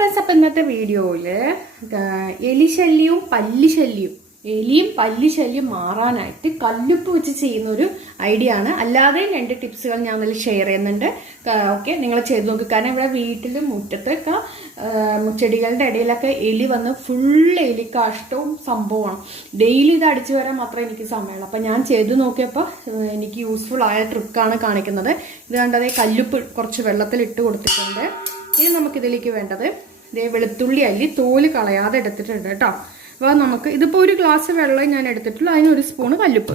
Friends, അപ്പം ഇന്നത്തെ വീഡിയോയിൽ എലിയും പല്ലിശല്യം മാറാനായിട്ട് കല്ലുപ്പ് വെച്ച് ചെയ്യുന്നൊരു ഐഡിയ ആണ്. അല്ലാതെ 2 ടിപ്സുകൾ ഞാൻ അതിൽ ഷെയർ ചെയ്യുന്നുണ്ട്. ഓക്കെ, നിങ്ങൾ ചെയ്ത് നോക്കുക. കാരണം ഇവിടെ വീട്ടിലും മുറ്റത്തൊക്കെ ചെടികളുടെ ഇടയിലൊക്കെ എലി വന്ന് ഫുൾ എലിക്കാഷ്ടവും സംഭവമാണ്. ഡെയിലി ഇത് അടിച്ചു വരാൻ മാത്രമേ എനിക്ക് സമയമുള്ളൂ. അപ്പം ഞാൻ ചെയ്ത് നോക്കിയപ്പോൾ എനിക്ക് യൂസ്ഫുൾ ആയ ട്രിക്കാണ് കാണിക്കുന്നത്. ഇത് കണ്ടത് കല്ലുപ്പ് കുറച്ച് വെള്ളത്തിൽ ഇട്ട് കൊടുത്തിട്ടുണ്ട്. ഇനി നമുക്കിതിലേക്ക് വേണ്ടത് വെളുത്തുള്ളി അല്ലി തോല് കളയാതെ എടുത്തിട്ടുണ്ട് കേട്ടോ. അപ്പോൾ നമുക്ക് ഇതിപ്പോൾ 1 ഗ്ലാസ് വെള്ളം ഞാൻ എടുത്തിട്ടുള്ളൂ. അതിന് 1 സ്പൂണ് കല്ലുപ്പ്,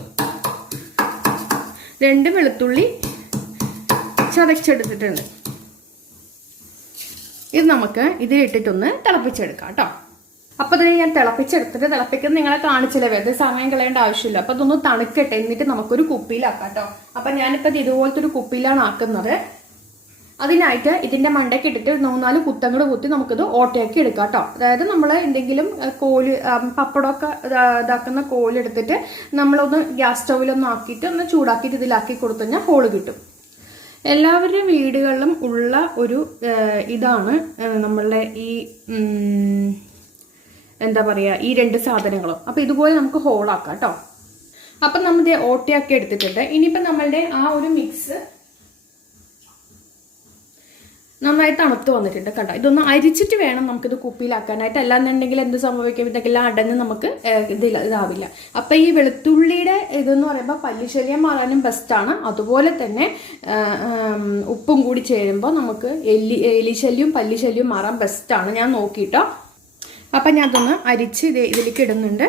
2 വെളുത്തുള്ളി ചതച്ചെടുത്തിട്ടുണ്ട്. ഇത് നമുക്ക് ഇതിലിട്ടിട്ടൊന്ന് തിളപ്പിച്ചെടുക്കാം കേട്ടോ. അപ്പോൾ ഇതിന് ഞാൻ തിളപ്പിച്ചെടുത്തിട്ട് തിളപ്പിക്കുന്നത് നിങ്ങളെ കാണിച്ചില്ല, വെറുതെ സമയം കളയേണ്ട ആവശ്യമില്ല. അപ്പോൾ ഇതൊന്ന് തണുക്കട്ടെ, എന്നിട്ട് നമുക്കൊരു കുപ്പിയിലാക്കാം കേട്ടോ. അപ്പം ഞാനിപ്പോൾ ഇത് ഇതുപോലത്തെ ഒരു കുപ്പിയിലാണ് ആക്കുന്നത്. അതിനായിട്ട് ഇതിന്റെ മണ്ടയ്ക്ക് ഇട്ടിട്ട് 3-4 കുത്തങ്ങൾ കുത്തി നമുക്കിത് ഓട്ടയാക്കി എടുക്കാം കേട്ടോ. അതായത് നമ്മൾ എന്തെങ്കിലും കോല് പപ്പടമൊക്കെ ഇതാക്കുന്ന കോലെടുത്തിട്ട് നമ്മളൊന്ന് ഗ്യാസ് സ്റ്റൗവിലൊന്ന് ആക്കിയിട്ട് ഒന്ന് ചൂടാക്കിയിട്ട് ഇതിലാക്കി കൊടുത്തു കഴിഞ്ഞാൽ ഹോള് കിട്ടും. എല്ലാവരുടെയും വീടുകളിലും ഉള്ള ഒരു ഇതാണ് നമ്മളുടെ ഈ എന്താ പറയുക, ഈ 2 സാധനങ്ങളും. അപ്പം ഇതുപോലെ നമുക്ക് ഹോളാക്കാം കേട്ടോ. അപ്പം നമ്മൾ ഓട്ടയാക്കി എടുത്തിട്ടുണ്ട്. ഇനിയിപ്പം നമ്മളുടെ ആ ഒരു മിക്സ് നന്നായി തണുത്ത് വന്നിട്ടുണ്ട് കണ്ടോ. ഇതൊന്ന് അരിച്ചിട്ട് വേണം നമുക്കിത് കുപ്പിയിലാക്കാനായിട്ട്. അല്ലാന്നുണ്ടെങ്കിൽ എന്ത് സംഭവിക്കും, ഇതൊക്കെല്ലാം അടഞ്ഞ് നമുക്ക് ഇതാവില്ല. അപ്പം ഈ വെളുത്തുള്ളിയുടെ ഇതെന്ന് പറയുമ്പോൾ പല്ലിശല്യം മാറാനും ബെസ്റ്റാണ്. അതുപോലെ തന്നെ ഉപ്പും കൂടി ചേരുമ്പോൾ നമുക്ക് എലിശല്യവും പല്ലിശല്യവും മാറാൻ ബെസ്റ്റാണ്. ഞാൻ നോക്കിയിട്ടോ. അപ്പം ഞാൻ അതൊന്ന് അരിച്ച് ഇതിലേക്ക് ഇടുന്നുണ്ട്.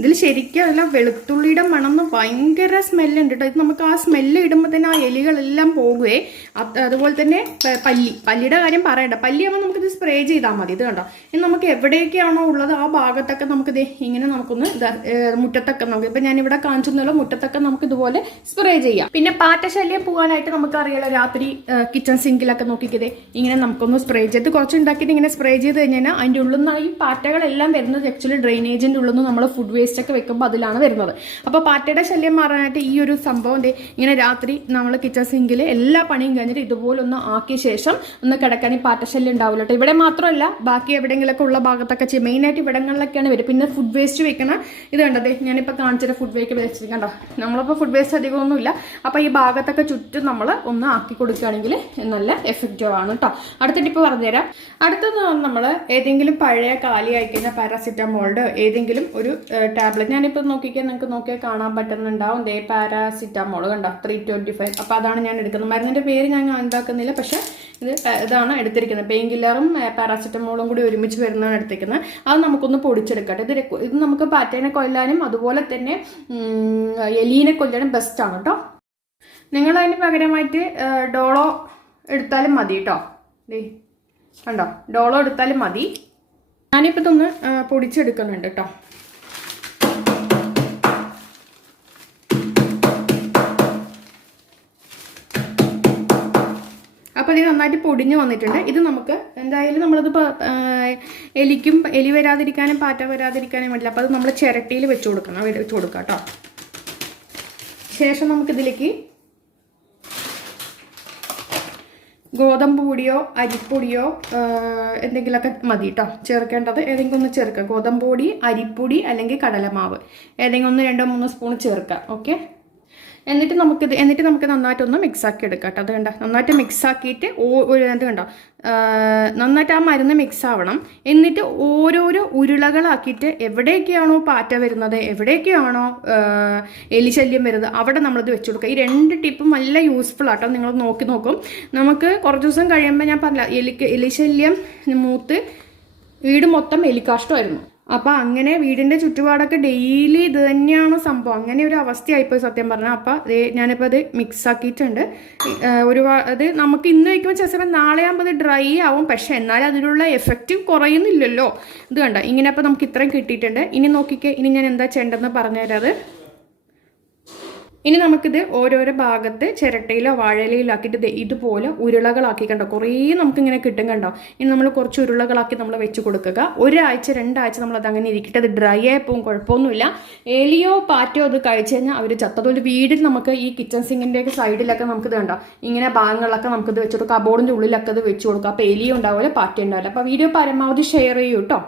ഇതിൽ ശരിക്കും അല്ല, വെളുത്തുള്ളിയുടെ മണം ഭയങ്കര സ്മെല്ലുണ്ട് കേട്ടോ. ഇത് നമുക്ക് ആ സ്മെല്ല് ഇടുമ്പോൾ തന്നെ ആ എലികളെല്ലാം പോകുകയെ. അതുപോലെ തന്നെ പല്ലിയുടെ കാര്യം പറയണ്ട. പല്ലിയാകുമ്പോൾ നമുക്കിത് സ്പ്രേ ചെയ്താൽ മതി. ഇത് കണ്ടോ, ഇനി നമുക്ക് എവിടെയൊക്കെയാണോ ഉള്ളത് ആ ഭാഗത്തൊക്കെ നമുക്കിത് ഇങ്ങനെ നമുക്കൊന്ന് മുറ്റത്തൊക്കെ നമുക്ക് ഇപ്പം ഞാനിവിടെ കാണിച്ചെന്നുള്ള മുറ്റത്തൊക്കെ നമുക്ക് ഇതുപോലെ സ്പ്രേ ചെയ്യാം. പിന്നെ പാറ്റശല്യം പോകാനായിട്ട് നമുക്കറിയാലോ, രാത്രി കിച്ചൺ സിങ്കിലൊക്കെ നോക്കിക്കതേ ഇങ്ങനെ നമുക്കൊന്ന് സ്പ്രേ ചെയ്ത് കുറച്ച് ഉണ്ടാക്കിയിട്ട് ഇങ്ങനെ സ്പ്രേ ചെയ്ത് കഴിഞ്ഞാൽ അതിൻ്റെ ഉള്ളിൽ നിന്ന് ഈ പാറ്റകളെല്ലാം വരുന്നത് ആക്ച്വലി ഡ്രെയിനേജിൻ്റെ ഉള്ളിൽ നിന്ന് നമ്മൾ ഫുഡ് വേസ്റ്റ് ഒക്കെ വെക്കുമ്പോൾ അതിലാണ് വരുന്നത്. അപ്പോൾ പാറ്റയുടെ ശല്യം മാറാനായിട്ട് ഈ ഒരു സംഭവം ഇങ്ങനെ രാത്രി നമ്മൾ കിച്ചൺ സിങ്കിൽ എല്ലാ പണിയും കഴിഞ്ഞിട്ട് ഇതുപോലെ ഒന്ന് ആക്കിയ ശേഷം ഒന്ന് കിടക്കാൻ ഈ പാറ്റശല്യം ഉണ്ടാവില്ല കേട്ടോ. ഇവിടെ മാത്രമല്ല, ബാക്കി എവിടെയെങ്കിലൊക്കെ ഉള്ള ഭാഗത്തൊക്കെ മെയിനായിട്ട് ഇവിടങ്ങളിലൊക്കെയാണ് വരും. പിന്നെ ഫുഡ് വേസ്റ്റ് വെക്കണ ഇത് കണ്ടതേ, ഞാനിപ്പോൾ കാണിച്ചിട്ട് ഫുഡ് വേസ്റ്റ് കണ്ടോ. നമ്മളിപ്പോൾ ഫുഡ് വേസ്റ്റ് അധികമൊന്നുമില്ല. അപ്പോൾ ഈ ഭാഗത്തൊക്കെ ചുറ്റും നമ്മൾ ഒന്ന് ആക്കി കൊടുക്കുകയാണെങ്കിൽ നല്ല എഫക്റ്റീവ് ആണ് കേട്ടോ. അടുത്ത ടിപ്പ് പറഞ്ഞുതരാം. അടുത്തത് നമ്മൾ ഏതെങ്കിലും പഴയ കാലി അയക്കുന്ന പാരാസിറ്റമോളുടെ ഏതെങ്കിലും ഒരു ടാബ്ലറ്റ്, ഞാനിപ്പോൾ നോക്കിക്കാൻ നിങ്ങൾക്ക് നോക്കിയാൽ കാണാൻ പറ്റുന്നുണ്ടാവും. ദേ പാരാസിറ്റമോൾ കണ്ടോ, 325. അപ്പോൾ അതാണ് ഞാൻ എടുക്കുന്നത്. മരുന്നിൻ്റെ പേര് ഞാൻ ഉണ്ടാക്കുന്നില്ല, പക്ഷേ ഇതാണ് എടുത്തിരിക്കുന്നത്. പെയിൻ കില്ലറും പാരാസിറ്റമോളും കൂടി ഒരുമിച്ച് വരുന്നതാണ് എടുത്തിരിക്കുന്നത്. അത് നമുക്കൊന്ന് പൊടിച്ചെടുക്കട്ടെ. ഇത് നമുക്ക് പാറ്റേനെ കൊല്ലാനും അതുപോലെ തന്നെ എലീനെ കൊല്ലാനും ബെസ്റ്റാണ് കേട്ടോ. നിങ്ങളതിന് പകരമായിട്ട് ഡോളോ എടുത്താലും മതി കേട്ടോ. കണ്ടോ, ഡോളോ എടുത്താലും മതി. ഞാനിപ്പോൾ ഇതൊന്ന് പൊടിച്ചെടുക്കുന്നുണ്ട് കേട്ടോ. അപ്പോൾ ഇത് നന്നായിട്ട് പൊടിഞ്ഞു വന്നിട്ടുണ്ട്. ഇത് നമുക്ക് എന്തായാലും നമ്മളത് എലി വരാതിരിക്കാനും പാറ്റ വരാതിരിക്കാനും പറ്റില്ല. അപ്പോൾ അത് നമ്മൾ ചിരട്ടിയിൽ വെച്ച് കൊടുക്കാം കേട്ടോ. ശേഷം നമുക്കിതിലേക്ക് ഗോതമ്പ് പൊടിയോ അരിപ്പൊടിയോ എന്തെങ്കിലുമൊക്കെ മതി കേട്ടോ ചേർക്കേണ്ടത്. ഏതെങ്കിലും ഒന്ന് ചേർക്കുക. ഗോതമ്പ് പൊടി, അരിപ്പൊടി അല്ലെങ്കിൽ കടലമാവ് ഏതെങ്കിലും 1-2-3 സ്പൂൺ ചേർക്കുക. ഓക്കെ, എന്നിട്ട് നമുക്ക് നന്നായിട്ടൊന്ന് മിക്സാക്കി എടുക്കാം കേട്ടോ. അത് കണ്ടോ, നന്നായിട്ട് മിക്സാക്കിയിട്ട് ഇത് കണ്ടോ, നന്നായിട്ട് ആ മരുന്ന് മിക്സ് ആവണം. എന്നിട്ട് ഓരോരോ ഉരുളകളാക്കിയിട്ട് എവിടെയൊക്കെയാണോ പാറ്റ വരുന്നത്, എവിടെയൊക്കെയാണോ എലിശല്യം വരുന്നത് അവിടെ നമ്മളിത് വെച്ച് കൊടുക്കുക. ഈ 2 ടിപ്പും നല്ല യൂസ്ഫുൾ ആട്ടോ. നിങ്ങൾ നോക്കും. നമുക്ക് കുറച്ച് ദിവസം കഴിയുമ്പോൾ ഞാൻ പറഞ്ഞില്ല, എലിശല്യം മൂത്ത് വീട് മൊത്തം എലിക്കാഷ്ടമായിരുന്നു. അപ്പോൾ അങ്ങനെ വീടിൻ്റെ ചുറ്റുപാടൊക്കെ ഡെയിലി ഇത് തന്നെയാണ് സംഭവം. അങ്ങനെ ഒരു അവസ്ഥയായിപ്പോയി സത്യം പറഞ്ഞാൽ. അപ്പോൾ ഞാനിപ്പോൾ അത് മിക്സ് ആക്കിയിട്ടുണ്ട്. അത് നമുക്ക് ഇന്ന് വയ്ക്കുമ്പോൾ ചിലപ്പോൾ നാളെ ആകുമ്പോൾ അത് ഡ്രൈ ആവും. പക്ഷേ എന്നാലും അതിനുള്ള എഫക്റ്റ് കുറയുന്നില്ലല്ലോ. ഇത് കണ്ട ഇങ്ങനെ. അപ്പോൾ നമുക്ക് ഇത്രയും കിട്ടിയിട്ടുണ്ട്. ഇനി നോക്കിക്കേ, ഇനി ഞാൻ എന്താ ചെയ്യേണ്ടതെന്ന് പറഞ്ഞുതരാം. ഇനി നമുക്കിത് ഓരോരോ ഭാഗത്ത് ചിരട്ടയിലോ വാഴയിലോ ആക്കിയിട്ട് ഇതുപോലെ ഉരുളകളാക്കി കണ്ടോ, കുറേ നമുക്കിങ്ങനെ കിട്ടും കണ്ടോ. ഇനി നമ്മൾ കുറച്ച് ഉരുളകളാക്കി നമ്മൾ വെച്ച് കൊടുക്കുക. ഒരാഴ്ച 2 ആഴ്ച നമ്മൾ അത് അങ്ങനെ ഇരിക്കട്ടെ. അത് ഡ്രൈ ആയി പോകും, കുഴപ്പമൊന്നുമില്ല. എലിയോ പാറ്റോ അത് കഴിച്ചു കഴിഞ്ഞാൽ അവർ ചത്തതുപോലെ വീട്ടിൽ നമുക്ക് ഈ കിച്ചൺ സിങ്കിൻ്റെയൊക്കെ സൈഡിലൊക്കെ നമുക്കിത് കണ്ടോ ഇങ്ങനെ ഭാഗങ്ങളിലൊക്കെ നമുക്കിത് വെച്ച് കൊടുക്കാം. കബോർഡിൻ്റെ ഉള്ളിലൊക്കെ ഇത് വെച്ച് കൊടുക്കാം. അപ്പോൾ എലിയും ഉണ്ടാവില്ല, പാറ്റ ഉണ്ടാവില്ല. അപ്പോൾ വീഡിയോ പരമാവധി ഷെയർ ചെയ്യൂ കേട്ടോ.